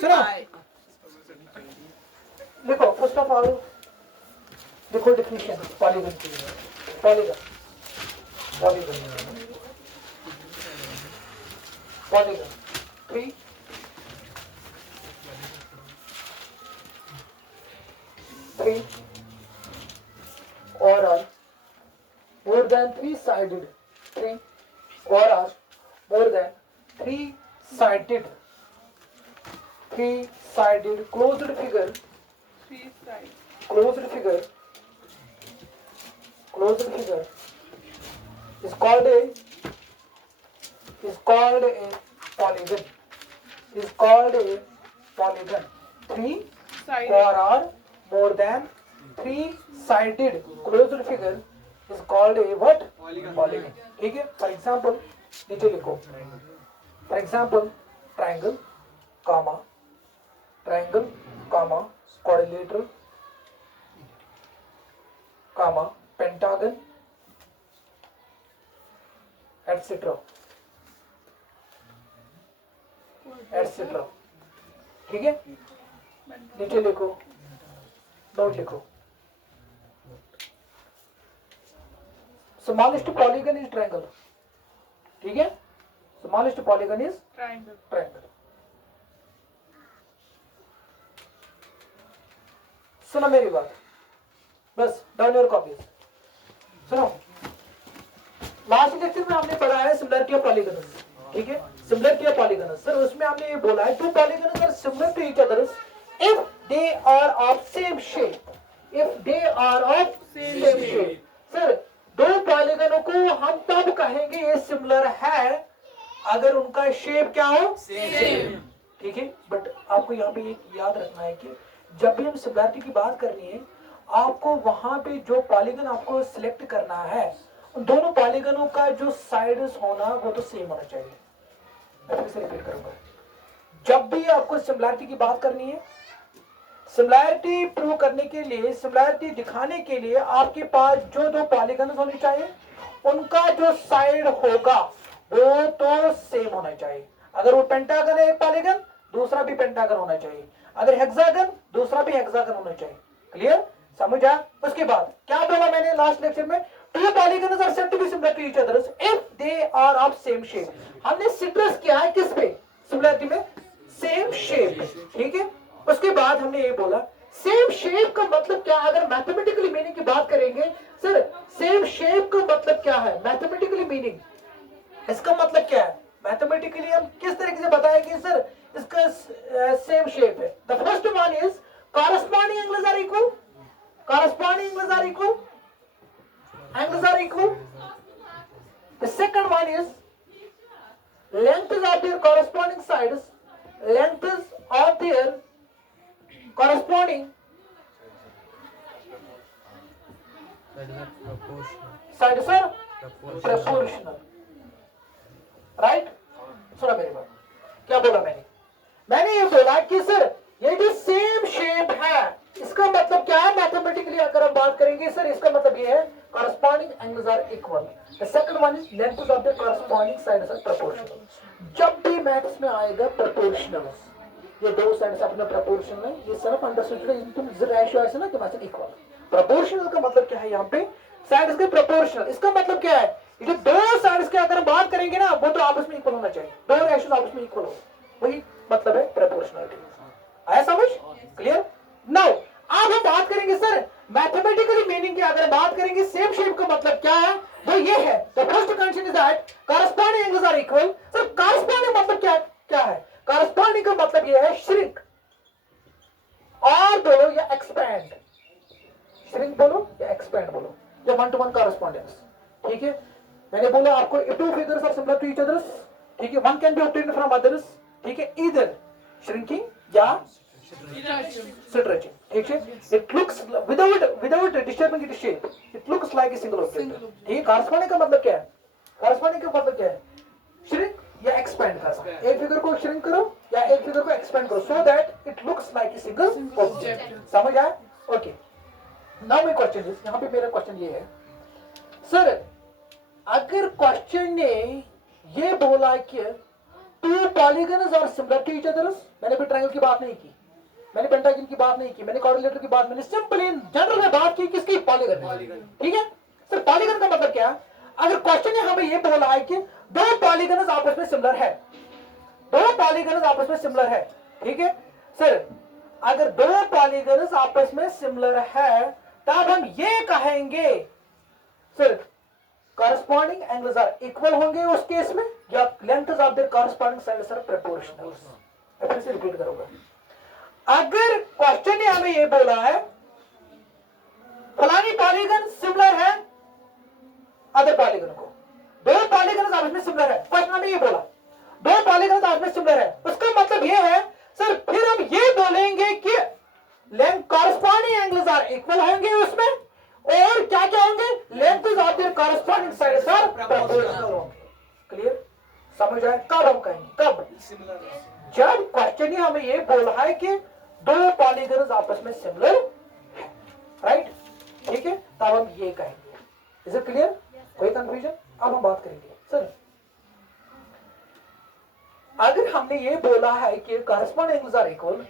सुनो, देखो first of all देखो डिफिनेशन पॉलीगन की है। Polygon polygon polygon 3 or are more than three-sided 3 or are more than three-sided closed figure is called a polygon. Is called a polygon. 3 or are more than three-sided closed figure is called a what? Polygon. ठीक है? For example, नीचे लिखो. For example, triangle, comma, quadrilateral, comma, pentagon, etc. ठीक है? नीचे लिखो, note लिखो. Smallest polygon is triangle. ठीक है? Smallest polygon is triangle. सुनो मेरी बात, बस डाउन योर कॉपीज. सुनो, लास्ट लेक्चर में हमने पढ़ा है सिमिलरिटी ऑफ पॉलीगन्स. ठीक है? Similarity of polygons. सर उसमें हमने ये बोला है two polygons are similar to each other if they are of same shape. Sir दो पॉलीगनों को हम तब कहेंगे ये सिमिलर है अगर उनका शेप क्या हो? सेम. ठीक है? बट आपको यहाँ पे एक याद रखना है कि जब भी हम सिमिलरिटी की बात करनी है, आपको वहां पे जो पॉलीगन आपको सिलेक्ट करना है, उन दोनों पॉलीगनों का जो साइड्स होना वो तो सेम होना चाहिए. मैं फिर से रिपीट करूंगा. जब भी आपको सिमिलरिटी की बात करनी है, सिमिलरिटी प्रूव करने के लिए, सिमिलरिटी दिखाने के लिए आपके पास जो दो पॉलीगन होने चाहिए, उनका जो साइड होगा वो तो सेम होना चाहिए. अगर वो पेंटागन है एक पॉलीगन, दूसरा भी पेंटागन होना चाहिए. अगर हेक्सागन, दूसरा भी हेक्सागन होना चाहिए. क्लियर? समझा? उसके बाद क्या बोला मैंने लास्ट लेक्चर में? Two polygons are said to be similar to each other if they are of same shape. हमने स्ट्रेस किया है किस पे? सिमिलरिटी में सेम शेप. ठीक है? उसके बाद हमने ये बोला सेम शेप का मतलब क्या है? अगर मैथमेटिकली मीनिंग की बात करेंगे, सर सेम शेप का मतलब क्या है? मैथमेटिकली मीनिंग इसका मतलब क्या है? मैथमेटिकली हम किस तरीके से बताएंगे सर इसका सेम शेप है? The first one is corresponding angles are equal. Angles are equal. The second one is lengths of their corresponding sides. Lengths of their corresponding sides are proportional. Right? सुना मेरी बात. क्या बोला मैंने ये बोला कि सर ये जो सेम शेप है इसका मतलब क्या है? मैथमेटिकली अगर हम बात करेंगे सर इसका मतलब ये है corresponding angles are equal. The second one is lengths of the corresponding sides are proportional. जब भी मैथ्स में आएगा proportional, ये दो साइड्स अपना proportional है, ये सिर्फ अंडरस्टूड है. तुम रेशियो ऐसे ना तुम्हारे इक्वल. proportional का मतलब क्या है? यहाँ पे साइड्स के proportional. इसका मतलब क्या है? ये जो दो साइड्स के अगर बात करेंगे ना वो तो आपस में इक्वल होना चाहिए. दो रेशियोज आपस में इक्वल हो, वही मतलब है proportionality. आया समझ? क्लियर? नाउ अब हम बात करेंगे सर मैथमेटिकली मीनिंग की. अगर बात करेंगे सेम शेप का मतलब क्या है, वो ये है. The first condition is that corresponding angles are equal. Sir corresponding मतलब क्या है? कॉरस्पॉन्डिंग का मतलब ये है श्रिंक और बोलो या एक्सपैंड. श्रिंक बोलो या एक्सपैंड बोलो, या वन टू वन कॉरस्पॉन्डेंस. ठीक है? मैंने बोला आपको two figures are similar to each others. ठीक है? One can be obtained from others. ठीक है? ईदर श्रिंकिंग या stretching. ठीक है? It looks without disturbing its shape. It looks like a single object. ठीक है? कॉरस्पॉन्डिंग का मतलब क्या है? कॉरस्पॉन्डिंग का मतलब क्या है? श्रिंक या एक्सपैंड करना. एक फिगर को श्रिंक करो या एक फिगर को एक्सपैंड करो so that it looks like a single object. समझ आया? Okay. Now my question is, यहाँ पे मेरा क्वेश्चन ये है सर, अगर क्वेश्चन ने ये बोला कि two polygons are similar to each other, मैंने भी ट्रायंगल की बात नहीं की, मैंने पेंटागन की बात नहीं की, मैंने क्वाड्रिलेटरल की बात, मैंने सिंपली जनरल में बात की किसकी, पॉलीगन। ठीक है सर, पॉलीगन का मतलब क्या है? अगर क्वेश्चन ने हमें ये बोला है कि दो पॉलीगन्स आपस में सिमिलर है, दो पॉलीगन्स आपस में सिमिलर है, ठीक है सर, अगर दो पॉलीगन्स आपस में सिमिलर है तब हम ये कहेंगे sir corresponding angles are equal होंगे उस केस में, या lengths of their corresponding sides are proportional. मैं फिर से रिपीट करूंगा, अगर क्वेश्चन ने हमें ये बोला है फलानी पॉलीगन सिमिलर है अदर पॉलीगन को, दो पॉलीगन आपस में सिमिलर है, क्वेश्चन ने ये बोला दो पॉलीगन आपस में सिमिलर है, उसका मतलब ये है सर फिर हम ये बोलेंगे कि length corresponding angles are equal होंगे उसमें, और क्या क्या होंगे, lengths of their corresponding sides are proportional होंगे। क्लियर, समझ आए? कब हम कहेंगे, कब, जब क्वेश्चन ही हमें ये बोला है कि दो पॉलीगन्स आपस में सिमिलर है, राइट, ठीक है, तब हम ये कहेंगे। Is it clear? कोई कंफ्यूजन? अब हम बात करेंगे सर, अगर हमने ये बोला है कि corresponding angles are equal,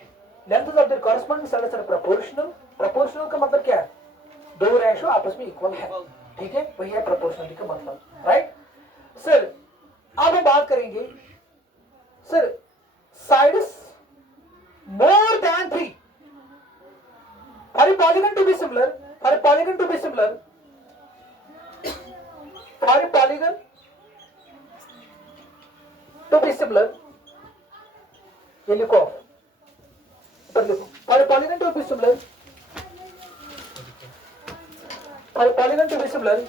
lengths of their corresponding sides are proportional, proportional का मतलब क्या है, दो रेशो आपस में इक्वल है, ठीक है, वही है प्रोपोर्शनलिटी का मतलब, राइट सर। अब हम बात करेंगे sir sides more than 3, for a polygon to be similar, for a polygon to be similar, for a polygon to be similar, ये लिखो, ऊपर लिखो, for a polygon to be similar, for a polygon to be similar,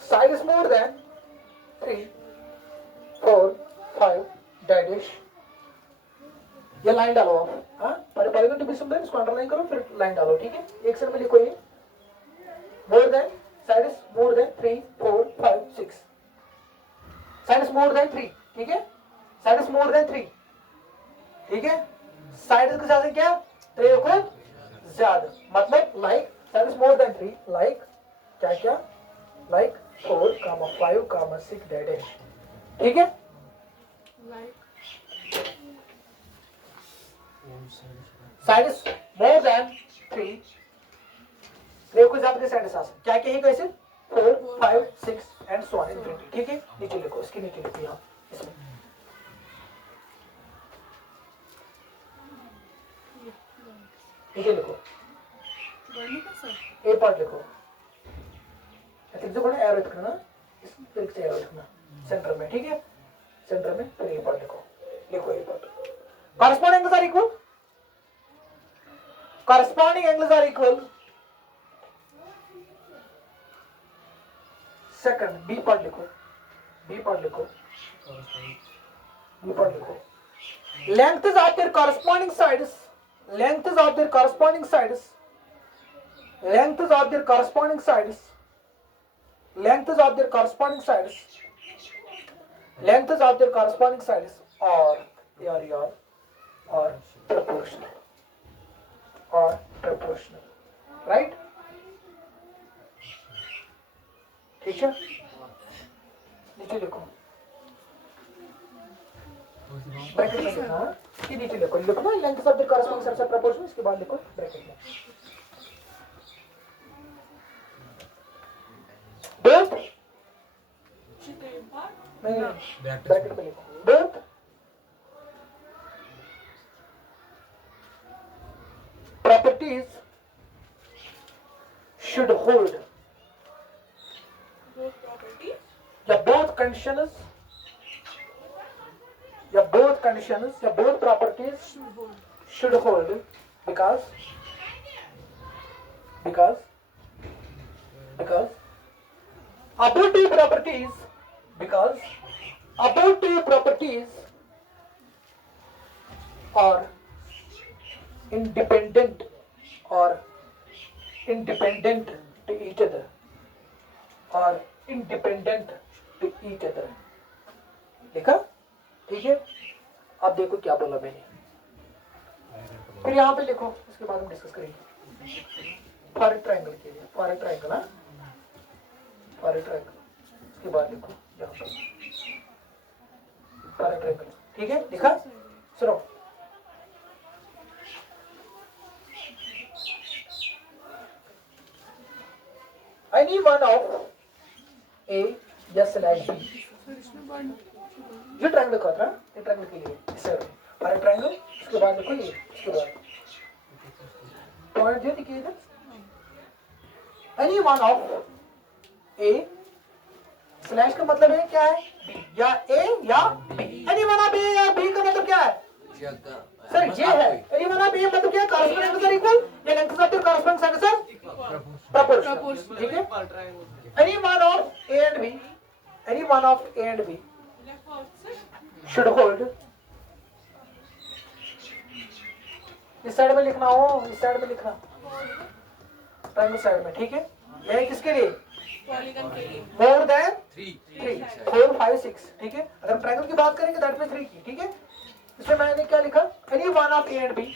side is more than 3, 4, 5 dash, ये line डालो आप, हाँ, पर polygon to be similar, इसको अंडरलाइन करो फिर लाइन डालो, ठीक है, एक सेकंड में लिखो ये, more than, side is more than 3, 4, 5, 6, side is more than 3, ठीक है, साइड इज मोर देन 3, ठीक है, साइड के साथ क्या, 3 को ज्यादा, मतलब like side is more than 3, like क्या क्या, लाइक 4, 5, 6 डैश, ठीक है, साइड इज मोर देन 3, रेव को ज्यादा के साइड से क्या क्या है, कैसे 4, 5, 6 एंड सो ऑन इनफिनिटी, ठीक है, नीचे लिखो, इसके नीचे लिखो यहाँ, इसमें नीचे लिखो, ए पार्ट लिखो, जो एरो लिखना, इस तरीके से एरो लिखना सेंटर में, ठीक है, सेंटर में फिर ए पार्ट लिखो, लिखो A part, corresponding angles are equal, corresponding angles are equal, second B part लिखो, बी पार्ट लिखो, बी पार्ट लिखो, lengths of their corresponding sides, lengths of their corresponding sides, lengths of their corresponding sides, lengths of their corresponding sides, lengths of their corresponding sides are proportional, right? ठीक है, नीचे लिखो, bracket में लिखना, कि नीचे लिखो, लिखो ना lengths of their corresponding sides are proportional, इसके बाद लिखो ब्रैकेट में, both, नहीं ब्रैकेट में लिखो, both properties should hold, या both conditions, या both conditions, या both properties should hold because above two properties, because above two properties are independent to each other, are independent to each other, देखा, ठीक है, अब देखो क्या बोला मैंने, फिर यहाँ पे लिखो, इसके बाद हम डिस्कस करेंगे, फॉर ट्रायंगल के लिए, फॉर ट्रायंगल, हाँ पैराट्रायंगल, उसके बाद लिखो यहाँ पर पैराट्रायंगल, ठीक है, लिखा? सुनो, any one of A या स्लैश B, ये ट्रायंगल लिखा था, ये ट्रायंगल के लिए इसे पैराट्रायंगल, उसके बाद लिखो ये, उसके बाद पॉइंट दे दिए इधर, any one of A slash का मतलब है क्या है? B या A या B, any one of A या B का मतलब क्या है? सर ये है, any one of A मतलब क्या है? corresponding आंसर इक्वल या length of the corresponding answer proportional, ठीक है? any one of A and B, any one of A and B should hold, इस साइड में लिखना हो, इस साइड में लिखना, ट्रायंगल साइड में, ठीक है? यह किसके लिए? पॉलीगन के लिए। मोर देन 3 4 5 6, ठीक है? अगर ट्रायंगल की बात करेंगे दैट में 3 की, ठीक है? इसमें मैंने क्या लिखा? Any one of A and B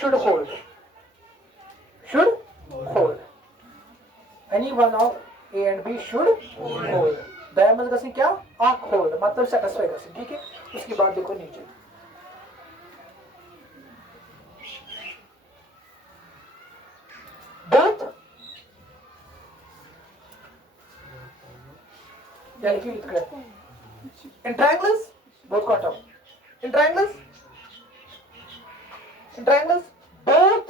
should hold, should hold, any one of A and B should hold, दयामत का क्या? आंख होल्ड मतलब सेटिस्फाई कर, ठीक है? उसकी बात देखो नीचे, both या लिखिए in triangles both got up, in triangles both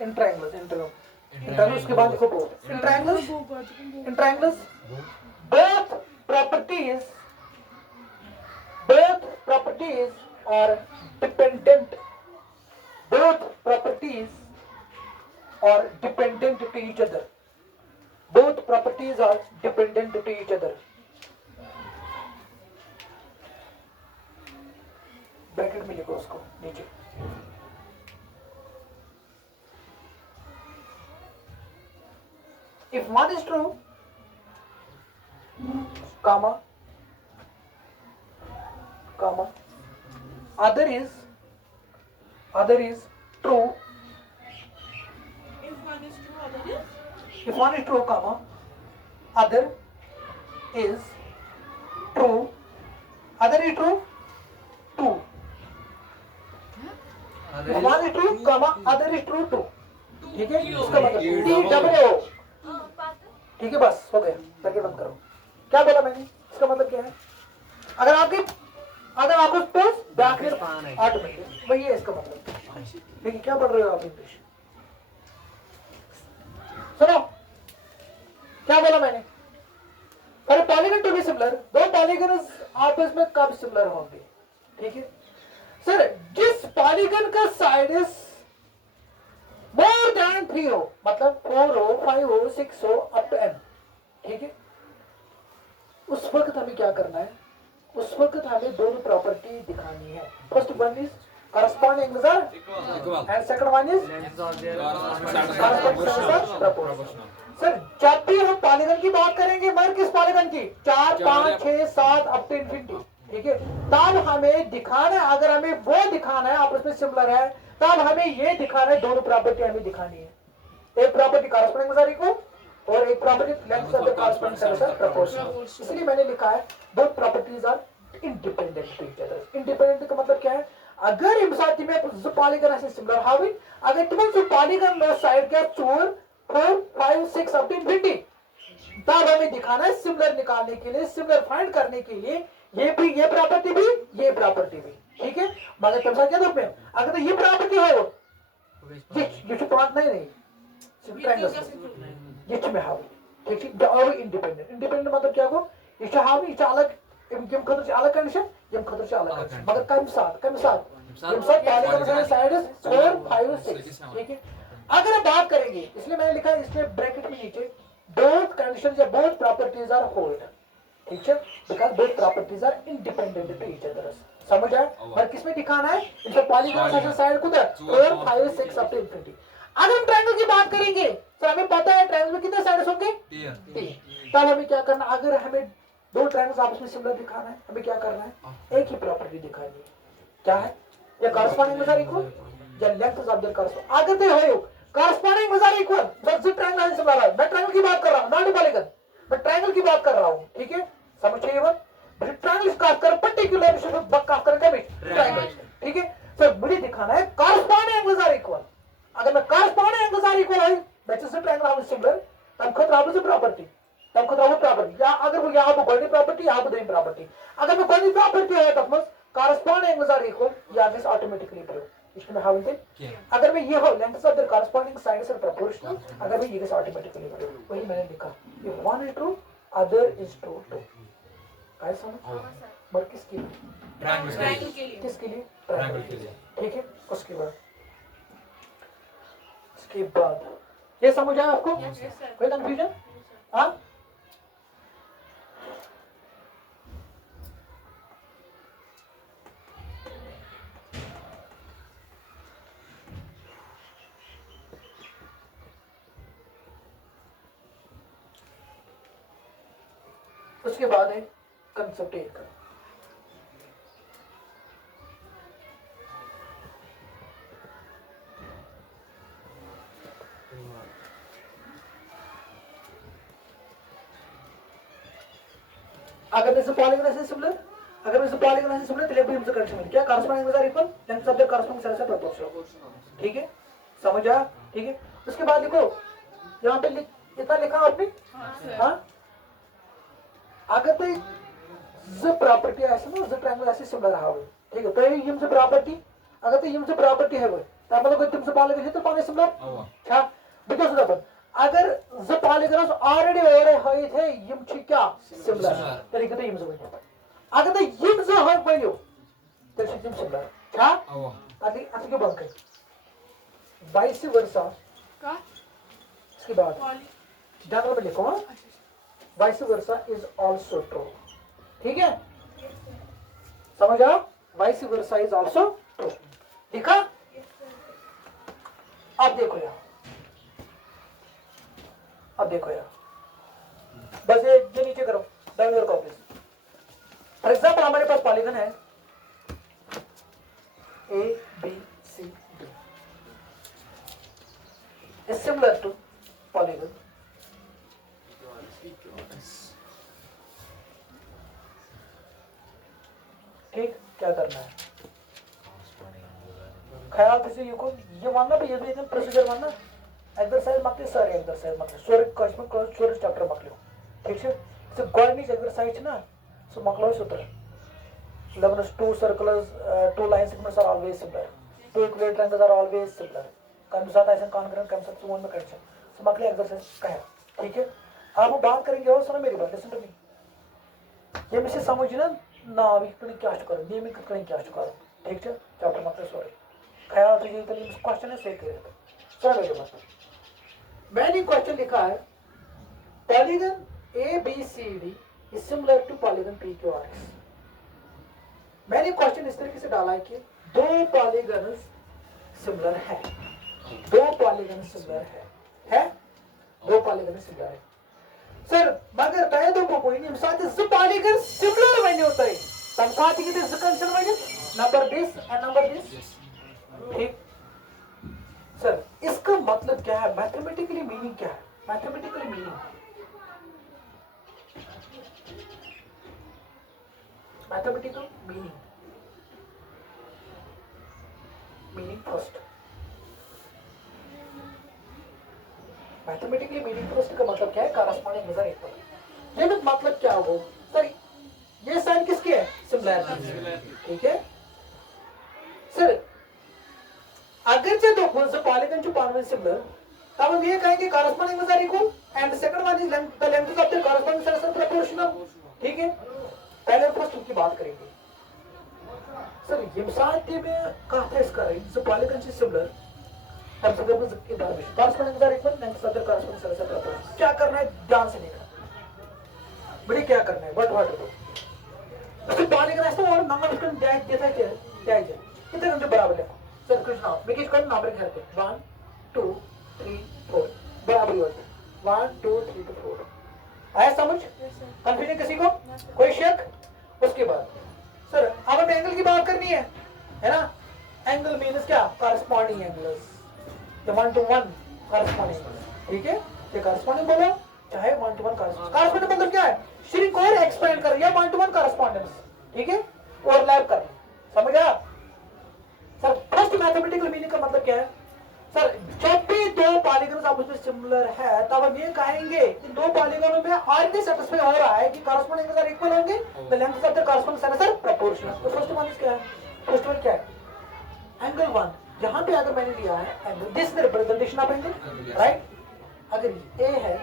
in triangles उसके बाद देखो both in triangles both properties are dependent, both properties are dependent to each other, both properties are dependent to each other, bracket में लिखो उसको नीचे, if one is true comma other is true, if one is true comma other is true 2, if one is true comma other is true 2, ठीक है? इसका मतलब TWO, ठीक है? बस हो गया, ब्रैकेट बंद करो। क्या बोला मैंने? इसका मतलब क्या है? अगर आपको स्पेस ब्रैकेट ऑटोमेटिक, वही है इसका मतलब। लेकिन क्या पढ़ रहे हो आप इंग्लिश? सुनो, क्या बोला मैंने? पर पॉलीगन टू बी सिमिलर, दो पॉलीगन आपस में कब सिमिलर होंगे, ठीक है? सर जिस पॉलीगन का साइड इज मोर देन 3 हो, मतलब 4 हो 5 हो 6 हो अप टू n, ठीक है? उस वक्त हमें क्या करना है? उस वक्त हमें दोनों प्रॉपर्टी दिखानी है। First one is corresponding answer and second one is proportional। Sir जब भी हम पॉलीगन की बात करेंगे, मगर किस पॉलीगन की? 4 5 6 7 अप टू इंफिनिटी, ठीक है? तब हमें दिखाना है, अगर हमें वो दिखाना है आपस में सिमिलर है, तब हमें ये दिखाना है, दोनों प्रॉपर्टी हमें दिखानी है। एक प्रॉपर्टी corresponding answer इक्वल और एक property length of the corresponding answer proportional। इसलिए मैंने लिखा है both properties are independent to each other। independent का मतलब क्या है? अगर इन साथी में पॉलीगन ऐसे सिमिलर हावी, अगर तुम्हें पॉलीगन में साइड के 4 5 6 अप टू इंफिनिटी, तब हमें दिखाना है सिमिलर निकालने के लिए, सिमिलर फाइंड करने के लिए ये भी, ये प्रॉपर्टी भी, ये प्रॉपर्टी भी, ठीक है? मगर तुम क्या दोगे? अगर तो ये प्रॉपर्टी है वो ये तो बात नहीं ये में हावी, ठीक है? और इंडिपेंडेंट मतलब क्या हो? ये हावी ये अलग, यम खतर से अलग कंडीशन, यम खतर से अलग कंडीशन, मगर कम साथ यम साथ पॉलीगन साइड इज 4 5 6, ठीक है? अगर हम बात करेंगे, इसलिए मैंने लिखा है इसमें ब्रैकेट में नीचे both conditions या both properties are hold, ठीक है? Because both properties are independent to each other। समझ आया? और किसमें दिखाना है? इसमें पॉलीगन सेक्शन साइड कुछ 4 5 6 अप टू इंफिनिटी। अगर हम ट्रायंगल की बात करेंगे तो हमें पता है ट्रायंगल में कितने साइड्स होंगे? 3। तब हमें क्या करना? अगर हमें दो ट्रायंगल्स आपस में सिमिलर दिखाना है, हमें क्या करना है? एक ही प्रॉपर्टी दिखानी है। क्या है? या कॉरस्पॉन्डिंग आंसर इक्वल या लेंथ ऑफ द कॉरस्पॉन्डिंग। अगर तो है कॉरस्पॉन्डिंग एंगल्स आर इक्वल, जो ट्रायंगल है सिमिलर है। मैं ट्रायंगल की बात कर रहा हूं, नॉट पॉलीगन, मैं ट्रायंगल की बात कर रहा हूं, ठीक है, समझ चाहिए बात। ट्रायंगल का कर पर्टिकुलर का कर ट्रायंगल, ठीक है। सर मुझे दिखाना है कॉरस्पॉन्डिंग एंगल्स आर इक्वल। अगर मैं कॉरस्पॉन्डिंग एंगल्स आर इक्वल है, that is the triangle how similar, तब खतरा है प्रॉपर्टी, तब खतरा है प्रॉपर्टी, या अगर वो यहां पे गोल्डी प्रॉपर्टी, यहां पे दोनों प्रॉपर्टी, अगर मैं गोल्डी प्रॉपर्टी है तब मत कॉरस्पॉन्डिंग एंगल्स आर इक्वल, या दिस ऑटोमेटिकली प्रूव। इसमें हाउ इट, अगर मैं ये हो lengths of the corresponding sides are proportional, अगर मैं ये दिस ऑटोमेटिकली प्रूव, वही मैंने लिखा, if one is true other is true too. काय समझ, पर किसके लिए, ट्रायंगल के लिए, किसके लिए, ट्रायंगल के लिए, ठीक है। उसके बाद ये समझ आया आपको, कोई कंफ्यूजन? हाँ, उसके बाद है कंसेप्ट एक, अगर जैसे पॉलीगन से सिमिलर, अगर जैसे पॉलीगन से सिमिलर तो हमसे कंडीशन क्या corresponding angles are equal, length of the corresponding sides are proportional, ठीक है, समझ आया, ठीक है। उसके बाद देखो यहाँ पे इतना लिखा आपने, हाँ, अगर तो ज प्रॉपर्टी ऐसे ना, ज ट्रायंगल ऐसे सिमिलर हावे, ठीक है, तो ये यम ज प्रॉपर्टी, अगर तो यम ज प्रॉपर्टी है वो, तब मतलब तुम से पॉलीगन है तो पाने सिमिलर, अच्छा बिकॉज़ ऑफ दैट अगर ज पॉलीगन ऑलरेडी है थे यम छ क्या सिमिलर, तरीके तो यम ज बन, अगर तो यम ज है बन्यो तो छ यम सिमिलर, अच्छा अभी क्या बंद कर वाइस वर्सा का, इसके बाद जनरल में लिखो, vice versa is also true, ठीक है, समझ आओ, vice versa is also true, लिखा। अब देखो यार, अब देखो यार, बस ये नीचे करो, down your copies. For example हमारे पास पॉलीगन है A B C D, is similar to polygon ठीक, क्या करना है, ख्याल से ये मानना भी, ये प्रोसीजर मानना, एक्सरसाइज मत सर, एक्सरसाइज मत सोरे क्वेश्चन को सोरे चैप्टर मत लो, ठीक है। सो गॉडनिक एक्सरसाइज ना, सो मकलो सूत्र 11 2 circles 2 line segments are always similar, 2 equilateral triangles are always similar, कम साथ ऐसा कॉन्ग्रुएंट कम साथ वन में कनेक्शन, सो मकलो एक्सरसाइज का है, ठीक है। आप बात करेंगे और सुनो मेरी बात, लिसन टू मी, ये मुझे समझना ना अभी कहीं क्या करो, नियमित कहीं क्या करो, ठीक है, चैप्टर मत सॉरी, ख्याल से ये तो क्वेश्चन है सही करे, चलो मेरी बात, मैंने क्वेश्चन लिखा है polygon A B C D is similar to polygon P Q R S. मैंने क्वेश्चन इस तरीके से डाला है कि दो पॉलीगन सिमिलर है, दो पॉलीगन सिमिलर है दो पॉलीगन सिमिलर है सर, मगर तय दो कोई नहीं साथ ज पॉलीगन सिमिलर बने होता है, तब साथ ही ज कंसेप्ट बने number this and number this, ठीक सर। इसका मतलब क्या है, मैथमेटिकली मीनिंग क्या है, mathematical meaning, mathematical meaning, meaning first, mathematically meaning first का मतलब क्या है, कॉरस्पॉन्डिंग मेजर इक्वल, ये मतलब क्या होगा सर, ये साइन किसके है, सिमिलर, ठीक है सर। अगर जो दो पॉलीगन जो पॉलीगन सिमिलर, तब हम ये कहेंगे corresponding measure equal, and second one is the length of the corresponding sides are proportional, ठीक है। पहले फर्स्ट की बात करेंगे सर, ये साध्य में कहा था इसका जो पॉलीगन से सिमिलर, तब से जब इसके बारे में corresponding measure equal, length of the corresponding sides are proportional, क्या करना है ध्यान से देखना, बड़ी क्या करना है, व्हाट तो पॉलीगन ऐसा और नंबर इसका देता है क्या कितने घंटे बराबर है सर, कुछ ना मैं किसका नंबर घर पे 1 2 3 4 बराबर होते 1 2 3 to 4, आया समझ, कंफ्यूजन किसी को, कोई शक? उसके बाद सर अब हमें एंगल की बात करनी है ना, एंगल मीन्स क्या, कॉरस्पॉन्डिंग एंगल्स, 1 to 1 कॉरस्पॉन्डिंग, ठीक है, ये कॉरस्पॉन्डिंग बोलो चाहे वन टू वन कॉरस्पॉन्डिंग मतलब क्या है, श्रिंक और एक्सपेंड कर, या वन टू वन कॉरस्पॉन्डेंस, ठीक है, ओवरलैप कर, समझ आया सर। फर्स्ट मैथमेटिकल मीनिंग का मतलब क्या है सर, जब भी दो पॉलीगन्स आपस में सिमिलर है तब हम ये कहेंगे इन दो पॉलीगनों में आरके सेटिस्फाई हो रहा है कि कॉरस्पॉन्डिंग आंगल्स आर इक्वल होंगे, the length of the corresponding side are proportional. तो फर्स्ट वन क्या है, फर्स्ट वन क्या है, एंगल वन, यहां पे अगर मैंने लिया है angle, this is the representation of angle, right. अगर ए है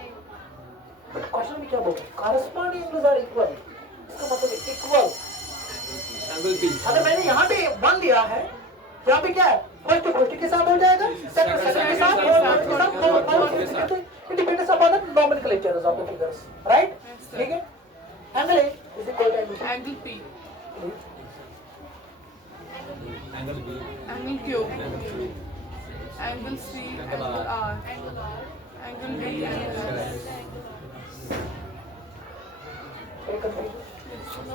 बट क्वेश्चन में क्या बोल रहे हैं, कॉरस्पॉन्डिंग एंगल्स आर इक्वल, इसका मतलब इक्वल एंगल बी। अगर मैंने यहाँ पे वन लिया है, यहाँ पे क्या है, फर्स्ट टू फर्स्ट के साथ हो जाएगा, सेकंड सेकंड के साथ, थर्ड के साथ, फोर्थ फोर्थ के साथ, it depends upon the nomenclatures of the figures, right, ठीक है। Angle A is equal to angle P, angle B, angle Q, angle C, angle R, angle D,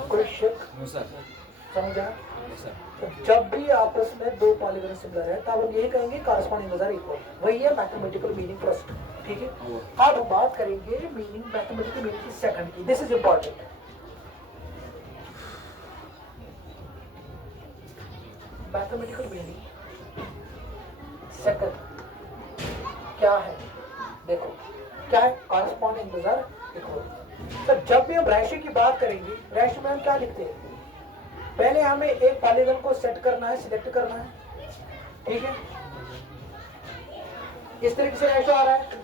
कोई शक नो सर, समझा। No sir. तो जब भी आपस में दो पॉलीगन सिमिलर है तब हम यही कहेंगे कॉरस्पॉन्डिंग एंगल्स आर इक्वल, वही है मैथमेटिकल मीनिंग फर्स्ट, ठीक है। अब हम बात करेंगे मीनिंग, मैथमेटिकल मीनिंग की सेकंड की, this is important. Mathematical meaning second क्या है, देखो क्या है, कॉरस्पॉन्डिंग एंगल्स आर इक्वल। तो जब भी हम रेशियो की बात करेंगे, रेशियो में हम क्या लिखते हैं, पहले हमें एक पॉलीगन को सेट करना है, सिलेक्ट करना है, ठीक है, इस तरीके से रेशियो आ रहा है,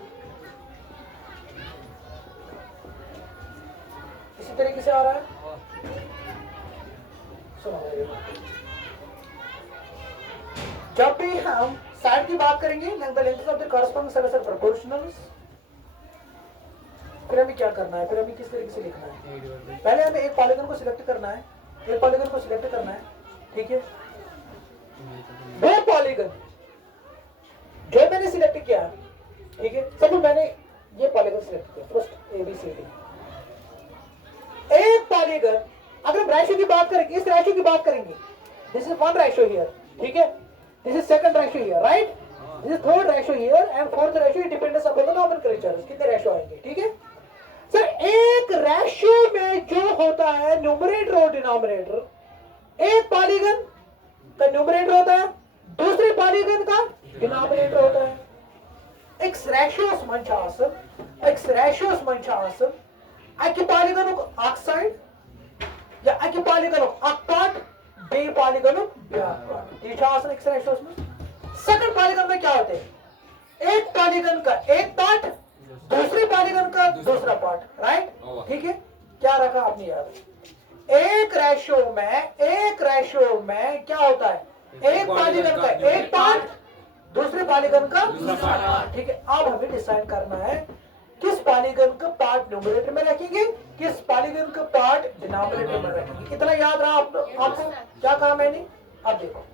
इसी तरीके से आ रहा है, सुनो जब भी हम साइड की बात करेंगे, length of the corresponding sides are proportional, फिर हमें क्या करना है, फिर हमें किस तरीके से लिखना है, पहले हमें एक पॉलीगन को सिलेक्ट करना है, एक पॉलीगन को सिलेक्ट करना है, ठीक है, वो पॉलीगन जो मैंने सिलेक्ट किया, ठीक है, सब मैंने ये पॉलीगन सिलेक्ट किया, first A B C D, एक पॉलीगन, अगर हम रेशियो की बात करेंगे, इस रेशियो की बात करेंगे, this is one ratio here, ठीक है, this is second ratio here, right, this is third ratio here and fourth ratio, it depends upon the nomenclature, कितने रेशियो आएंगे, ठीक है सर। एक रेशियो में जो होता है न्यूमरेटर और डिनोमिनेटर, एक पॉलीगन का न्यूमरेटर होता है, दूसरे पॉलीगन का डिनोमिनेटर होता है। X ratios manchasam, X ratios manchasam, aki polygon of oxide, या aki polygon of octart, B polygon of biarpart। ये चार X ratios में। सेकंड पॉलीगन में क्या होते हैं, एक पॉलीगन का एक पार्ट, दूसरे पॉलीगन का दूसरा पार्ट, राइट, ठीक है, क्या रखा आपने याद, एक रेशियो में क्या होता है, एक पॉलीगन का एक पार्ट, दूसरे पॉलीगन का दूसरा पार्ट, ठीक है। अब हमें डिसाइड करना है किस पॉलीगन का पार्ट न्यूमरेटर में रखेंगे, किस पॉलीगन का पार्ट डिनोमिनेटर में रखेंगे। इतना याद रहा आपको क्या कहा मैंने, अब देखो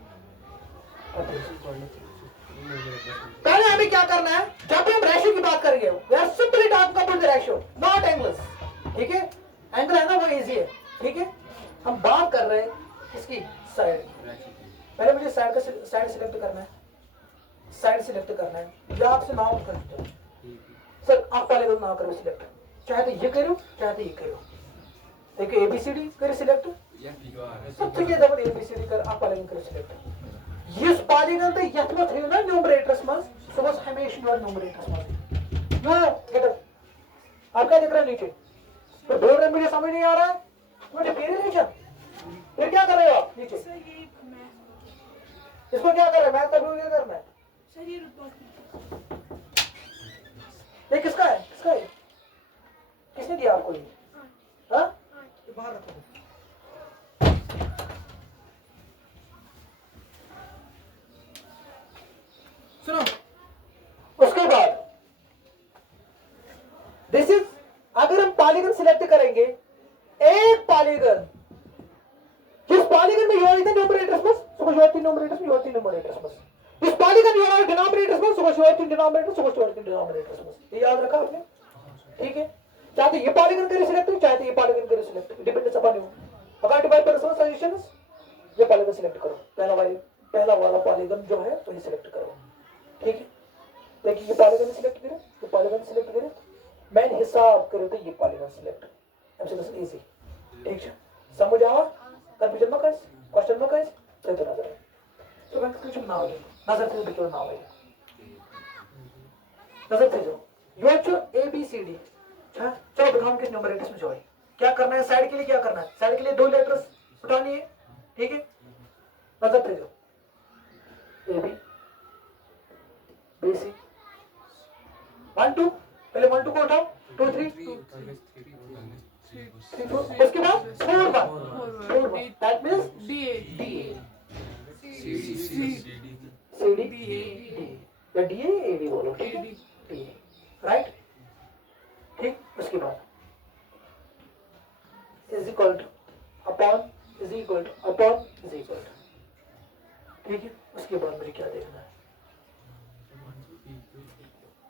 पहले हमें क्या करना है, जब भी हम रेशियो की बात करेंगे, we are simply talking about the ratio, not angles, ठीक है, एंगल है ना वो इजी है, ठीक है, हम बात कर रहे हैं इसकी साइड। पहले मुझे साइड सिलेक्ट करना है, साइड सिलेक्ट करना है, या आपसे नाम करते हैं सर, आप पहले ना करो सिलेक्ट, चाहे तो ये करो चाहे तो ये करो, देखिए एबीसीडी करो सिलेक्ट, सब ठीक है, जब एबीसीडी कर आप पहले करो सिलेक्ट, यस पॉलीगन तो यथ में थी ना न्यूमरेटर्स में, सो बस हमेशा योर न्यूमरेटर्स में यो गेट आप क्या देख रहे हैं नीचे, तो बोल रहे मुझे समझ नहीं आ रहा है, मुझे वेरिएशन, फिर क्या कर रहे हो आप नीचे, इसको क्या कर रहे हैं, मैं तब क्या करना है, ये किसका है, किसने दिया आपको ये, हाँ बाहर रखो। सुनो, उसके बाद दिस इज, अगर हम पॉलीगन सिलेक्ट करेंगे, एक पॉलीगन जिस पॉलीगन में योर इधर न्यूमरेटर्स में, सो योर तीन न्यूमरेटर्स में, योर तीन न्यूमरेटर्स में, इस पॉलीगन योर डिनोमिनेटर्स में, सो योर तीन डिनोमिनेटर्स, सो योर तीन डिनोमिनेटर्स में, ये याद रखा आपने, ठीक है। चाहे तो ये पॉलीगन करें सिलेक्ट, चाहे तो ये पॉलीगन करें select, depends upon you, according to my personal suggestions, ये पॉलीगन सिलेक्ट करो, पहला वाला पॉलीगन जो है तो ये सिलेक्ट करो, ठीक है। लेकिन ये पॉलीगन सिलेक्ट करें, ये पॉलीगन सिलेक्ट करें, मैंने हिसाब करे तो ये पॉलीगन सिलेक्ट एमसे बस इजी ठीक है समझ आवा कंफ्यूजन में कस क्वेश्चन में कस तो नजर तो मैं कुछ ना हो नजर से बिल्कुल ना हो नजर से जो ये जो ए बी सी डी चलो दिखाओ किस न्यूमरेटर्स में जो है क्या करना है साइड के लिए क्या करना है साइड के लिए दो लेटर्स उठानी है ठीक है नजर से जो ए बी बी सी 1 2 पहले 1 2 को उठाओ 2 3 3 4 उसके बाद 4 1 that means D A D C C D D A या डी ए डी बोलो ठीक है D डी राइट ठीक उसके बाद is equal to upon is equal to upon is equal to ठीक है उसके बाद मुझे क्या देखना है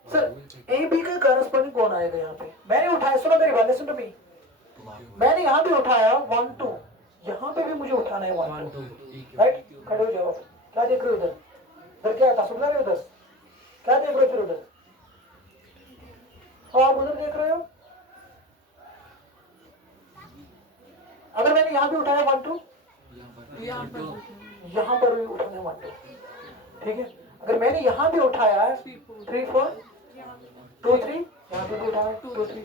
सर ए बी का करस्पॉन्डिंग कौन आएगा यहाँ पे मैंने उठाया सुनो मेरी बात सुनो भी मैंने यहाँ भी उठाया 1 2 यहाँ पे भी मुझे उठाना है 1 2 राइट खड़े हो जाओ क्या देख रहे हो उधर उधर क्या था सुन रहे हो उधर क्या देख रहे हो फिर उधर हाँ आप उधर देख रहे हो अगर मैंने यहाँ भी उठाया 1 2 यहाँ पर भी उठाना है 1 2 ठीक है अगर मैंने यहाँ भी उठाया 3 4 2 3 यहाँ पे भी उठाया 2 3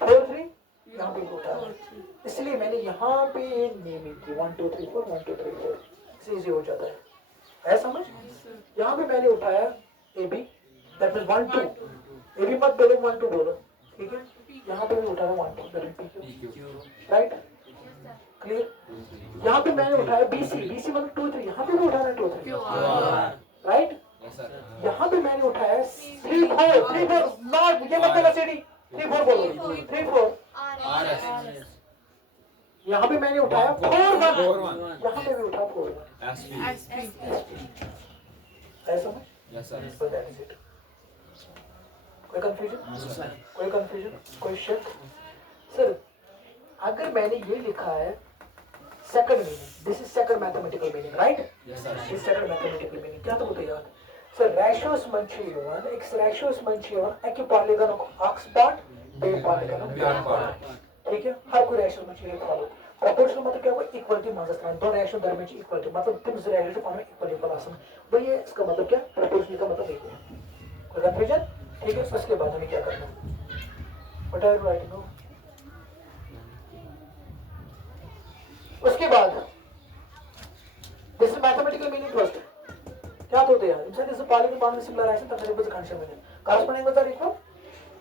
4 3 यहाँ पे भी उठाया इसलिए मैंने यहाँ पे नेमिंग की 1 2 3 4 1 2 3 4 इससे इजी हो जाता है समझ यहाँ पे मैंने उठाया A B that means 1 2 A B मत बोलो 1 2 बोलो ठीक है यहाँ पे भी उठाया 1 2 that means P Q right clear यहाँ पे मैंने उठाया बी सी मतलब 2 3 यहाँ पे भी उठाना है 2 3 राइट यहाँ पे मैंने उठाया 3 4 नॉट ये मत बोलो सीडी 3 4 बोलो 3 4 यहाँ पे मैंने उठाया 4 1 यहाँ पे भी उठा 4 ऐसा समझ कोई कंफ्यूजन कोई शक सर अगर मैंने ये लिखा है second meaning this is second mathematical meaning right this second mathematical meaning क्या तो होता है यार sir ratios manchion x ratios manchion एक पॉलीगन ऑक्स पार्ट बे पॉलीगन बियॉन्ड पार्ट ठीक है हर कोई रेशियो manchion फॉलो प्रोपोर्शनल मतलब क्या होगा इक्वलिटी मानसमान दो रेशियो दरम्यान इक्वलिटी मतलब तुम रेशियो पाने इक्वल इक्वल आसन भाई इसका मतलब क्या प्रोपोर्शनल का मतलब यही है कोई कंफ्यूजन ठीक है उसके बाद हमें क्या करना है व्हाट आर यू राइटिंग उसके बाद this is mathematical meaning first क्या होते हैं inside this polygon bound with similar action तब से कंडीशन में corresponding with the equal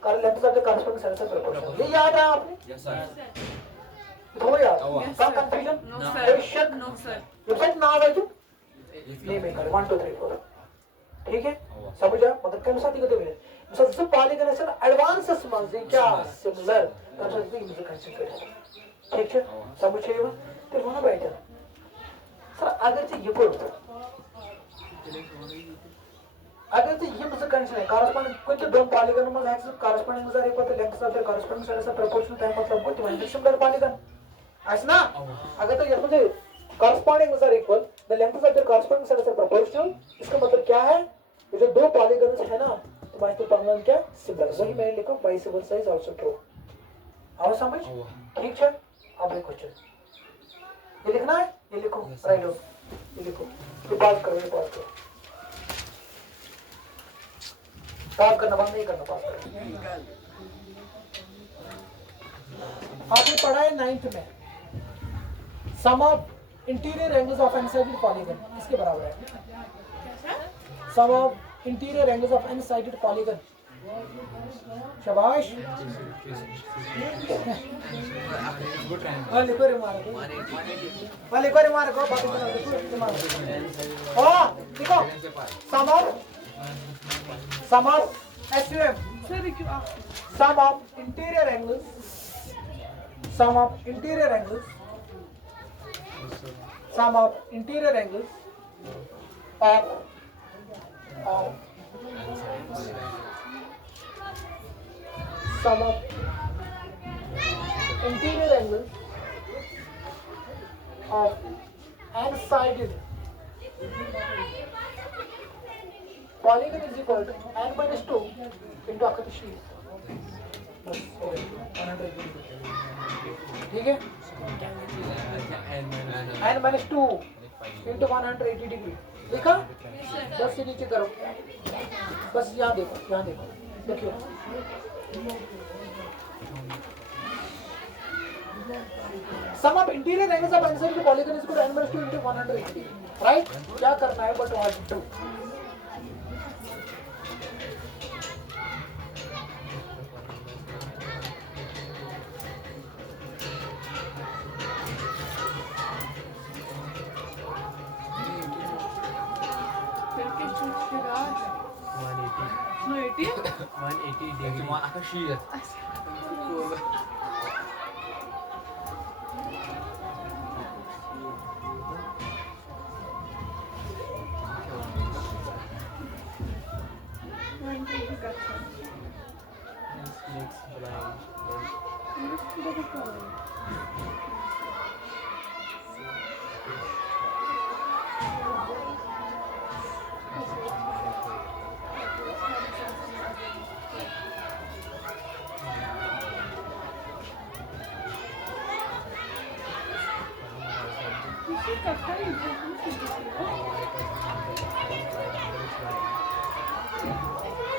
कर length of the corresponding sides of proportion ये याद है आपने यस सर हो यार some confusion No sir. No sir. you said now है जो नहीं मैं कर 1 2 3 4 ठीक है समझ आ मतलब कौन सा दिखते हुए मतलब जो polygon है सर एडवांस समझ क्या सिमिलर तब से भी मुझे कंसीडर कर ठीक है समझ आइए फिर वहां बैठ जा सर अगर से ये करो अगर तो ये मुझे कंडीशन है कॉरेस्पॉन्डिंग कुछ दोन पॉलीगन में एक्स कॉरेस्पॉन्डिंग जर equal to length of the corresponding side से प्रोपोर्शनल टाइम मतलब को डिवाइड सिमिलर पॉलीगन ऐसा ना अगर तो ये मुझे कॉरेस्पॉन्डिंग जर equal the length of the corresponding side से प्रोपोर्शनल इसका मतलब क्या है ये जो दो पॉलीगन्स है ना तो मैं तो परमानेंट क्या सिमिलर वही मैंने लिखा vice versa is also true आओ समझ ठीक है अब देखो ये लिखना है ये लिखो राइट लो ये लिखो ये पास करो पास करना बंद नहीं करना पास करना आपने पढ़ा है 9th में sum of interior angles of n sided polygon किसके बराबर है sum of interior angles of n sided polygon शाबाश लिखो रे मार को बाकी हां देखो sum of SUM Sir, sum of interior angles sum of interior angles sum of interior angles of sum of interior angles of n-sided polygon is equal to n minus 2 into आकृति sheet. बस 180 degree. ठीक है, n minus 2 into 180 degree लिखा। बस से नीचे करो, बस यहाँ देखो, यहाँ देखो, देखिए sum of interior angles of inside polygon is equal to n minus 2 into 180 degree, right? क्या करना है, but what to do? फिर क्या पूछेगा? 180? 180 degree. Cuma akan sheet.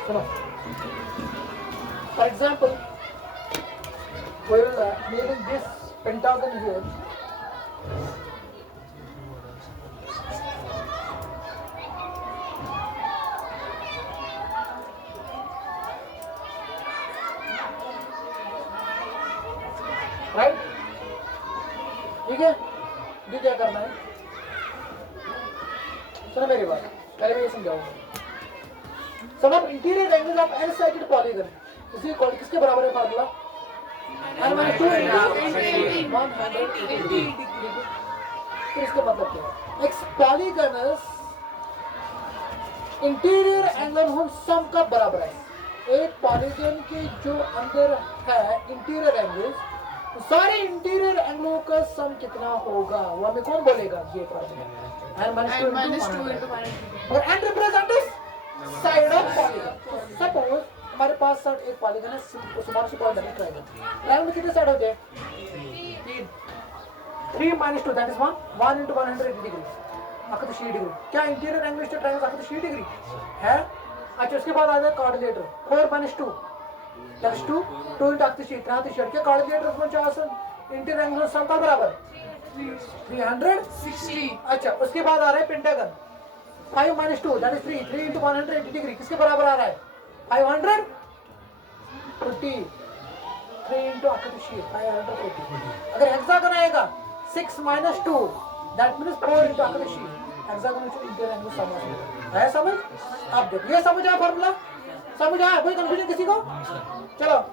सुनो, for example, we will make this pentagon here. Right? ठीक है, ये क्या करना है? सुनो मेरी बात, पहले मैं ये समझाऊंगा। Sum of interior angles of n-sided polygon is equal to किसके बराबर है formula? n minus 2 into 180 degree। फिर इसका मतलब क्या है? X polygon's इंटीरियर एंगल हम सम का बराबर है। एक पॉलीगन के जो अंदर है इंटीरियर एंगल, सारे इंटीरियर एंगलों का सम कितना होगा वो हमें कौन बोलेगा? ये फार्मूला n minus 2 into 180 और n represents side of polygon. Suppose हमारे पास सर एक पॉलीगन है, सुमार से पॉइंट है ट्रायंगल। ट्रायंगल में कितने साइड होते हैं? 3 minus 2 that is 1 into 180 degree आकृति शीट डिग्री। क्या इंटीरियर एंगल से ट्रायंगल आकृति शीट डिग्री है? अच्छा, उसके बाद आ जाए coordinator 4 minus 2 that is 2 into आकृति शीट क्या कोऑर्डिनेटर 50 इंटीरियर एंगल सम का बराबर 360। अच्छा, उसके बाद आ रहा है pentagon 5 minus 2 that is 3 into 180 degree किसके बराबर आ रहा है? 540 3 into आकृति शीट 540। अगर हेक्सागन आएगा 6 minus 2 that means 4 into आकृति शीट। हेक्सागन से इंटीरियर एंगल समझ है? समझ? आप देखो, ये समझ आया फार्मूला? समझ आया? कोई कंफ्यूजन किसी को? चलो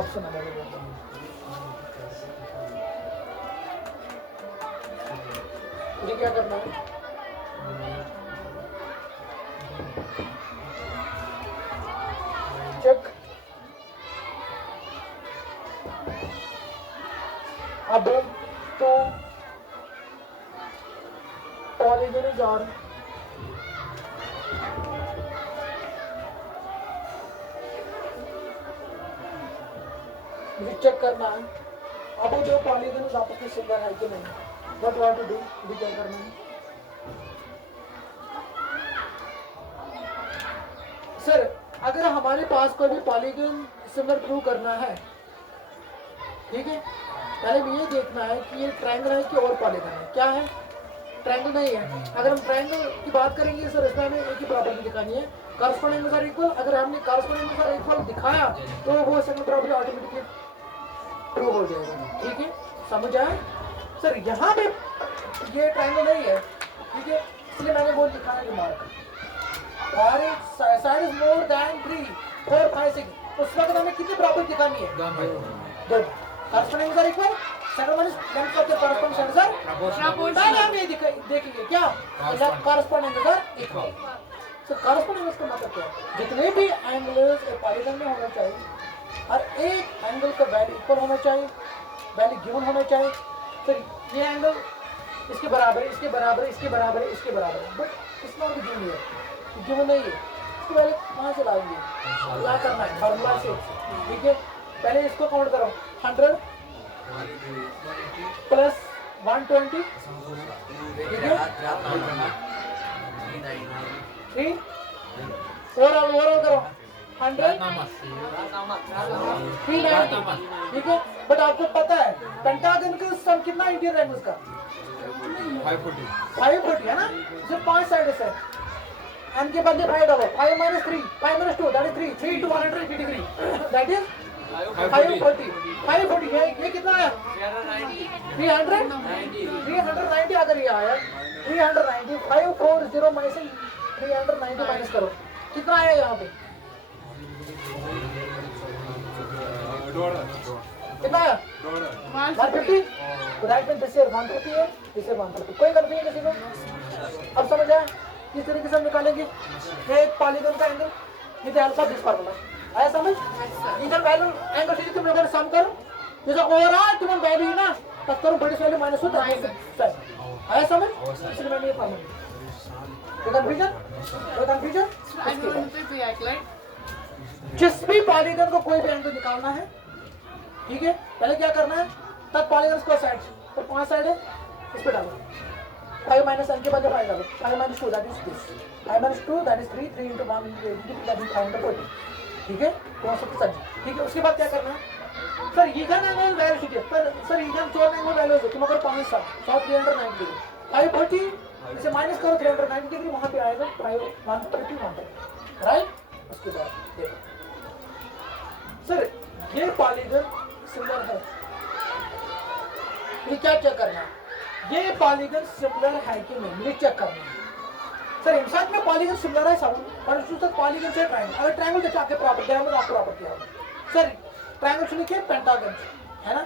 ऑप्शन अवेलेबल है। मुझे क्या करना है? चेक। अब तो पॉलीगन और मुझे चेक करना है अब वो जो पॉलीगन आपस में सिमिलर है कि नहीं। व्हाट वांट टू डू, मुझे क्या करना है? सर अगर हमारे पास कोई भी पॉलीगन सिमिलर प्रूव करना है, ठीक है, पहले हमें ये देखना है कि ये ट्रायंगल है कि और पॉलीगन है। क्या है? ट्रायंगल नहीं है। अगर हम ट्रायंगल की बात करेंगे सर, इसमें हमें एक ही प्रॉपर्टी दिखानी है, कॉरस्पॉन्डिंग अनुसार इक्वल। अगर हमने कॉरस्पॉन्डिंग अनुसार इक्वल दिखाया तो वो सेकंड प्रॉपर्टी ऑटोमेटिकली ट्रू हो जाएगा। ठीक है, समझ आया सर? यहाँ पे ये ट्रायंगल नहीं है, ठीक है, इसलिए मैंने बोल लिखा है remark side is more than 3 4 5 6। उस वक्त हमें कितनी प्रॉपर्टी दिखानी है? दो। Corresponding are equal, second one is length of the corresponding sides are Proportional. पहले हम ये देखेंगे क्या corresponding are equal. So corresponding का मतलब क्या है? जितने भी एंगल्स एक पॉलीगन में होना चाहिए और एक एंगल का वैल्यू इक्वल होना चाहिए, वैल्यू गिवन होना चाहिए। फिर ये एंगल इसके बराबर, इसके बराबर, इसके बराबर, इसके बराबर, but it's not given here, given नहीं है। इसकी वैल्यू कहाँ से लाएंगे? क्या करना है? फार्मूला से। ठीक है, पहले इसको काउंट करो, 100 प्लस 120, ठीक है, 3 ओवरऑल करो 100 390, ठीक है। बट आपको पता है पेंटागन का सम कितना इंटीरियर एंगल्स का? 540 है ना, जो 5 साइड्स है। एन के बदले 5 डालो, 5 minus 3, 5 minus 2, that is 3, 3 to 180 degree, that is 540, 540 है। ये कितना आया? 390 अगर ये आया 390, 540 माइनस 390 माइनस करो, कितना आया यहाँ पे? कितना आया? 150। तो राइट में दिस 150 है, दिस 150। कोई कंफ्यूजन किसी को? अब समझ आया किस तरीके से हम निकालेंगे एक पॉलीगन का angle with help of this formula? आया समझ? इधर वैल्यू एंगल सीधे तुम लोगों ने सम करो, जैसे ओवरऑल तुम वैल्यू है ना, तब करो बड़ी वैल्यू माइनस होता है। आया समझ? इसलिए मैंने ये फार्मूला। कोई confusion? I don't want to react like. जिस भी पॉलीगन को कोई भी एंगल निकालना है, ठीक है, पहले क्या करना है? तब पॉलीगन को साइड, तो 5 साइड है, इस पे डालो 5 minus n के बदले 5 डालो, 5 minus 2 that is this, 5 minus 2 that is 3, 3 into 1 that is 540, ठीक है, 270। ठीक है, उसके बाद क्या करना है? सर ईगन एंगल वैल्यू ठीक है, पर सर ईगन चोर एंगल वैल्यू है, तुम अगर 5 390 डिग्री 540 इसे माइनस करो 390 डिग्री, वहां पे आएगा 130 राइट। उसके बाद देखो सर ये पॉलीगन सिमिलर है, ये क्या चेक करना है? ये पॉलीगन सिमिलर है कि नहीं, मुझे चेक करना है। सर इनफैक्ट में पॉलीगन सिमिलर है सब, पर उससे पॉलीगन से ट्रायंगल, अगर ट्रायंगल जैसे आपके प्रॉपर्टी है, आप प्रॉपर्टी है सर ट्रायंगल से लिखिए पेंटागन है ना,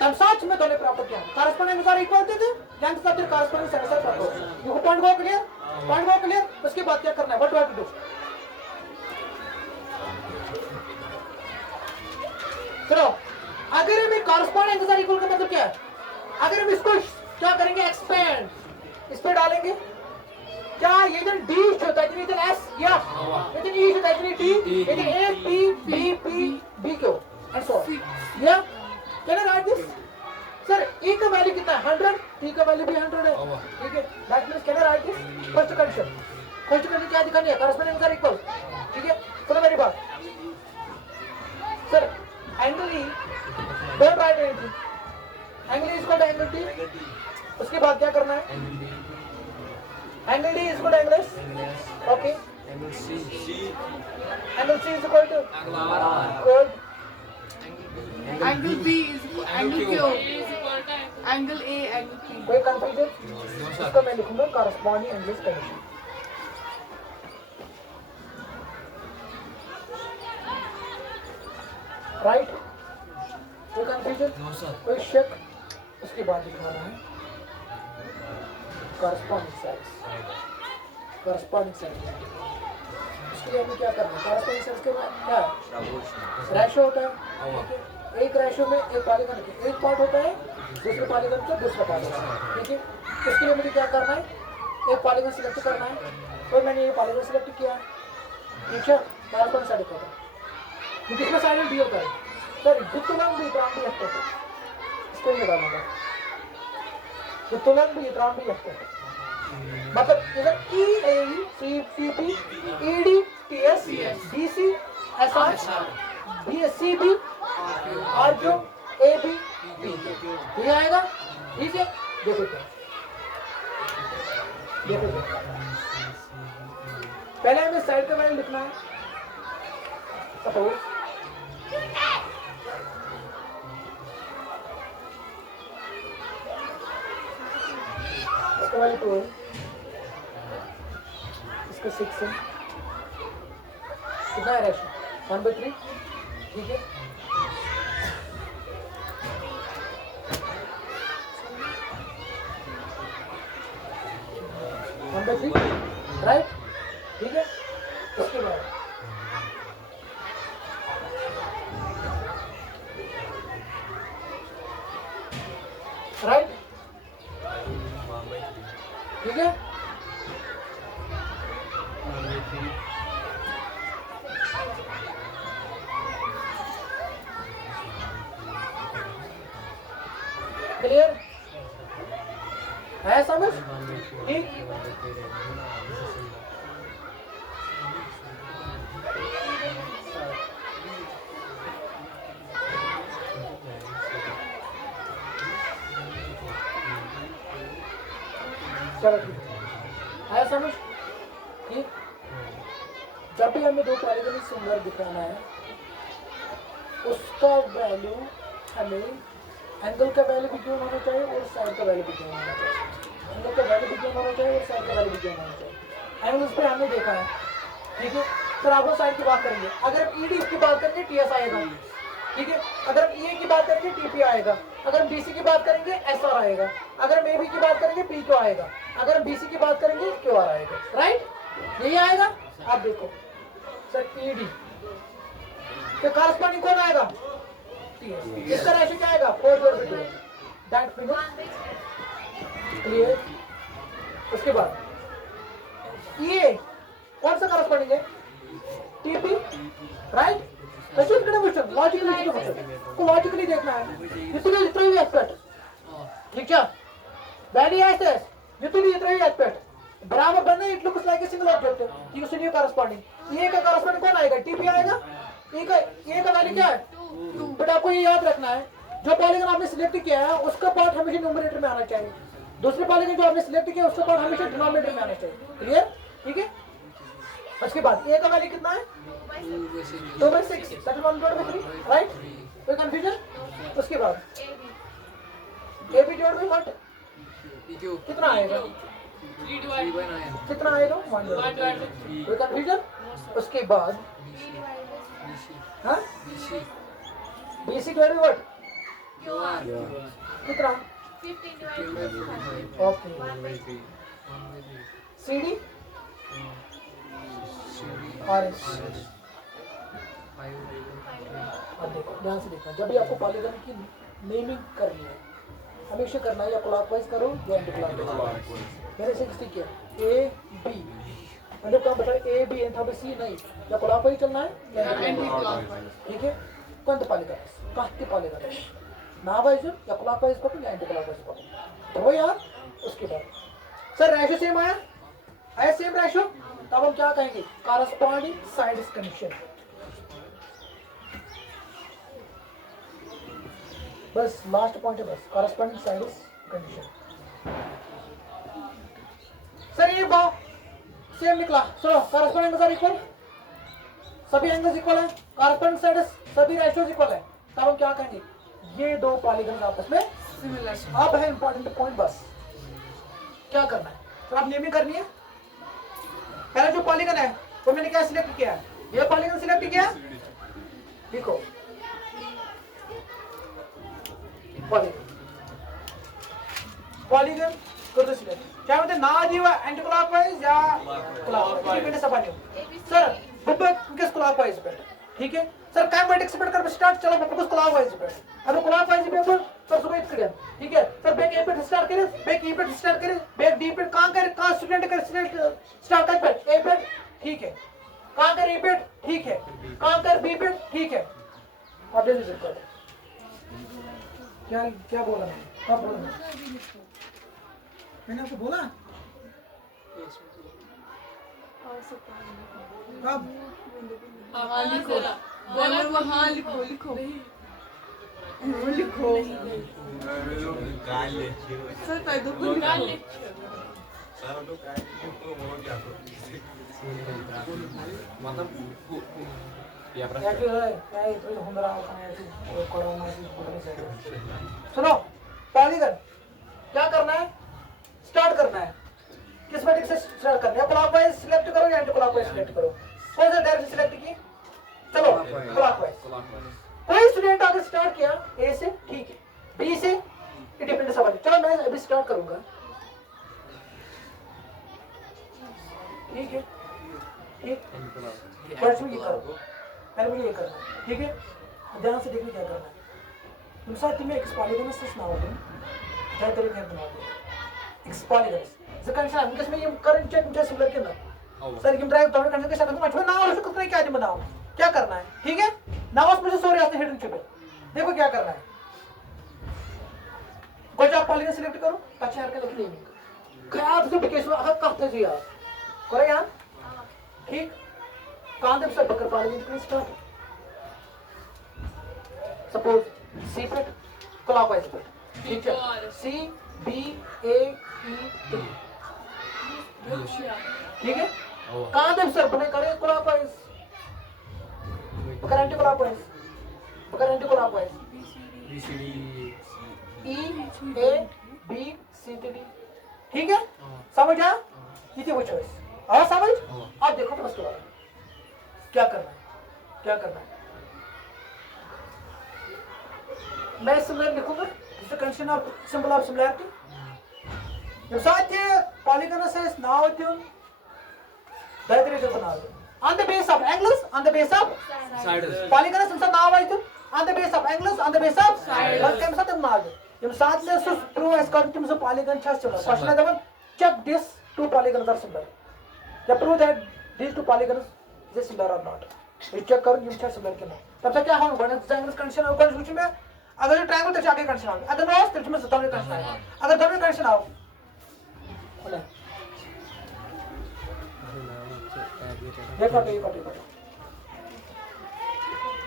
तब साथ में दोनों प्रॉपर्टी है कॉरस्पॉन्डिंग अनुसार इक्वल थे, लेंथ का फिर कॉरस्पॉन्डिंग से अनुसार प्रपोर्शनल। ये पॉइंट को क्लियर, पॉइंट को क्लियर। उसके बाद क्या करना है? What do I do? चलो अगर हम कॉरस्पॉन्डिंग अनुसार इक्वल का मतलब क्या है? अगर हम इसको क्या करेंगे? एक्सपेंड, इस पे डालेंगे क्या? ये इधर डी होता है, इधर एस या इधर ई होता है, इधर टी, इधर A P B P B Q and so या can I write this? Sir E का वैल्यू कितना है? 100, टी का वैल्यू भी 100 है, ठीक है। That means can I write this? First condition क्या दिखानी है? कॉरस्पॉन्डिंग अनुसार इक्वल, ठीक है। सुनो मेरी बात sir, angle E don't write anything, angle E is equal to angle T. उसके बाद क्या करना है? Angle D is equal to angle S, okay. Angle C is equal to good, Angle B is angle Q. Angle A, angle P. कोई confusion? इसको मैं लिखूंगा corresponding angles condition, right. कोई कंफ्यूजन? कोई शक? उसके बाद दिखाना है कॉरस्पॉन्डिंग साइड्स, कॉरस्पॉन्डिंग साइड। उसके लिए हमें क्या करना है? कॉरस्पॉन्डिंग साइड्स के बाद क्या है? रेशो होता है, ठीक है। एक रेशो में एक पॉलीगन एक पार्ट होता है, दूसरे पॉलीगन का दूसरा पार्ट होता है, ठीक है। उसके लिए मुझे क्या करना है? एक पॉलीगन सिलेक्ट करना है, तो मैंने ये पॉलीगन सिलेक्ट किया, ठीक है। कॉरस्पॉन्डिंग साइड होता है, किसमें साइड डी होता है? सर युक्तुलम भी इतराम भी लगता है, इसको ही डालूंगा युक्तुलम भी इतराम भी लगता है, मतलब इधर E A C P P E D T S D C S R B S C B R Q A B B, ये आएगा, ठीक है। देखो क्या, देखो क्या, पहले हमें साइड का वैल्यू लिखना है। सपोज इसका वैल्यू 2 है, इसका 6 है, कितना है रेशो 1/3, ठीक है। नंबर 3 राइट, ठीक है। उसके बाद राइट, ठीक है। क्लियर है समझ, ठीक। चलो ठीक है समझ, ठीक। जब भी हमें दो पॉलीगन सिमिलर दिखाना है, उसका वैल्यू हमें एंगल का वैल्यू भी गिवन होना चाहिए और साइड का वैल्यू भी गिवन होना चाहिए। एंगल का वैल्यू भी गिवन होना चाहिए और साइड का वैल्यू भी गिवन होना चाहिए। एंगल्स पे हमने देखा है, ठीक है। फिर आप लोग साइड की बात करेंगे। अगर हम ईडी की बात करेंगे टीएस आएगा, ठीक है। अगर हम ई की बात करेंगे टीपी आएगा। अगर हम बीसी की बात करेंगे एसआर आएगा। अगर हम एबी की बात करेंगे पीक्यू आएगा। अगर हम बीसी की बात करेंगे क्यूआर आएगा, राइट, यही आएगा। आप देखो सर ईडी के कॉरस्पॉन्डिंग कौन आएगा, टीएस। इसका रेशियो क्या आएगा 4/2, दैट मींस क्लियर। उसके बाद ये कौन सा कॉरस्पॉन्डिंग है, टीपी, राइट। लॉजिकली देखना है, literally aspect, ठीक है। When he has this, literally aspect, बराबर बनना, it looks like a single object, ठीक है। सुनिए कॉरस्पॉन्डिंग, ए का कॉरस्पॉन्डिंग कौन आएगा, टीपी आएगा। ए का वैल्यू क्या है 2, बट आपको ये याद रखना है, जो पॉलीगन आपने सिलेक्ट किया है उसका पार्ट हमेशा न्यूमरेटर में आना चाहिए। दूसरे पॉलीगन जो आपने सिलेक्ट किया उसका पार्ट हमेशा डिनोमिनेटर में आना चाहिए, क्लियर, ठीक है। उसके बाद ए का वैल्यू कितना है 2/6, दैट इज 1/3, राइट। कोई कंफ्यूजन। उसके बाद A B divide by what, कितना आएगा 3/9, कितना आएगा 1/3। कोई कंफ्यूजन। उसके बाद हाँ बीसी डिवाइड बाय व्हाट, कितना 15/5, ओके। सीडी और अब देखो ध्यान से देखना, जब भी आपको पॉलीगन की नेमिंग करनी है हमेशा करना है या क्लॉकवाइज करो या एंटी क्लॉकवाइज। मैंने 60 किया ए बी, मतलब क्या बता ए बी एंड था सी नहीं, या क्लॉकवाइज चलना है या एंटी क्लॉकवाइज, ठीक है। कौन सा पॉलीगन कास्ती पॉलीगन ना वाइज या क्लॉकवाइज पकड़ या एंटी क्लॉकवाइज पकड़, तो यार। उसके बाद सर रेशियो सेम आया सेम रेशियो, तब हम क्या कहेंगे कॉरस्पॉन्डिंग साइड्स कंडीशन। बस लास्ट पॉइंट है, बस कॉरस्पॉन्डिंग साइड्स कंडीशन। सर ये बात सेम निकला, चलो कॉरस्पॉन्डिंग साइड इक्वल, सभी एंगल्स इक्वल है, कॉरस्पॉन्डिंग साइड्स सभी रेशियोज इक्वल है, तब हम क्या कहेंगे ये दो पॉलीगन आपस में सिमिलर। अब है इंपॉर्टेंट पॉइंट, बस क्या करना है सर, आप नेमिंग करनी है। पहला जो पॉलीगन है वो मैंने क्या सिलेक्ट किया है, ये पॉलीगन सिलेक्ट किया, देखो पॉलीगन कर दो सिलेक्ट, क्या होता है ना जी एंटी क्लॉकवाइज या क्लॉकवाइज, मैंने सब आने सर बुब्बे किस क्लॉकवाइज पे, ठीक है सर। काय वर्टेक्स पे कर स्टार्ट, चलो फोकस क्लॉकवाइज पे, अब क्लॉकवाइज पे पर सुबह इतना, ठीक है सर। बैक ए पे स्टार्ट करें, बैक ई पे स्टार्ट करें, बैक डी पे कहां कर, कहां स्टूडेंट कर स्टार्ट कर पे ए पे, ठीक है, कहां कर ए पे, ठीक है, कहां कर बी पे, ठीक है। अब जल्दी से करो, क्या क्या बोला मैंने, क्या बोला मैंने आपको बोला कब, हाँ लिखो, बोलो वहाँ लिखो, लिखो लिखो सर पैदो को लिखो। मतलब या क्या क्यों है, क्या ये तो हम रहा है ऐसे कोरोना से पूरी से। सुनो पॉलीगन क्या करना है, स्टार्ट करना है, किस मैट्रिक्स से स्टार्ट करना है? क्लॉकवाइज सिलेक्ट करो या एंटी क्लॉकवाइज सिलेक्ट करो? कौन सा डायरेक्शन सिलेक्ट की? चलो क्लॉकवाइज। कोई स्टूडेंट अगर स्टार्ट किया ए से, ठीक है, बी से ये डिपेंड सवाल। चलो मैं अभी स्टार्ट करूंगा, ठीक है, ठीक, फर्स्ट में ये करो, पहले मुझे ये करना है, ठीक है, ध्यान से देखिए क्या करना है। तुम साथ तुम्हें एक्सपॉलिगनस से सुनाओ, तुम क्या तरीके हैं बना दो एक्सपॉलिगनस ज कंडीशन इनकेस में ये करंट चेक मुझे सिमिलर के ना सर ये ड्राइव तो कंडीशन के साथ तुम अच्छे ना हो सकते हैं, क्या बनाओ, क्या करना है, ठीक है ना? उस मुझे सॉरी आते हिडन चुप, देखो क्या करना है। कुछ आप पॉलिगन सिलेक्ट करो, अच्छा यार का लिख देंगे खराब से केस में अगर कहते जी यार करे यार, ठीक, कांदे से बकर पॉलिगन स्टार्ट, सपोज सी पे क्लॉकवाइज पे, ठीक है, सी बी ए ई डी, ठीक है, कांदे से बने करे क्लॉकवाइज, बकर एंटी क्लॉकवाइज, बकर anti clockwise, B C D E A B C D, ठीक है, समझ आया? ये वो चॉइस और समझ। अब देखो फर्स्ट वाला क्या करना है, क्या करना है। मैं सिमिलर लिखूंगा, जिससे condition of symbol of similarity साध्य पॉलीगनस is now tuned diagonal बना दो on the base of angles, on the base of Sides. polygonus तुमसा नाव आई तुम on the base of angles, on the base of बस केम साथ बना दो यम साथ ले सो prove as कर तुमसे polygon छा चलो क्वेश्चन है दबन check this two polygons are similar या prove that these two polygons is similar or not, ये चेक करो यम छा similar के ना। तब से क्या होगा वन एग्जाम्पल कंडीशन और कंडीशन में अगर ये ट्रायंगल तो जाके कंडीशन आओगे, अगर नो तो तुम्हें दोनों कंडीशन आएगा, अगर दोनों कंडीशन आओ देखो देखो देखो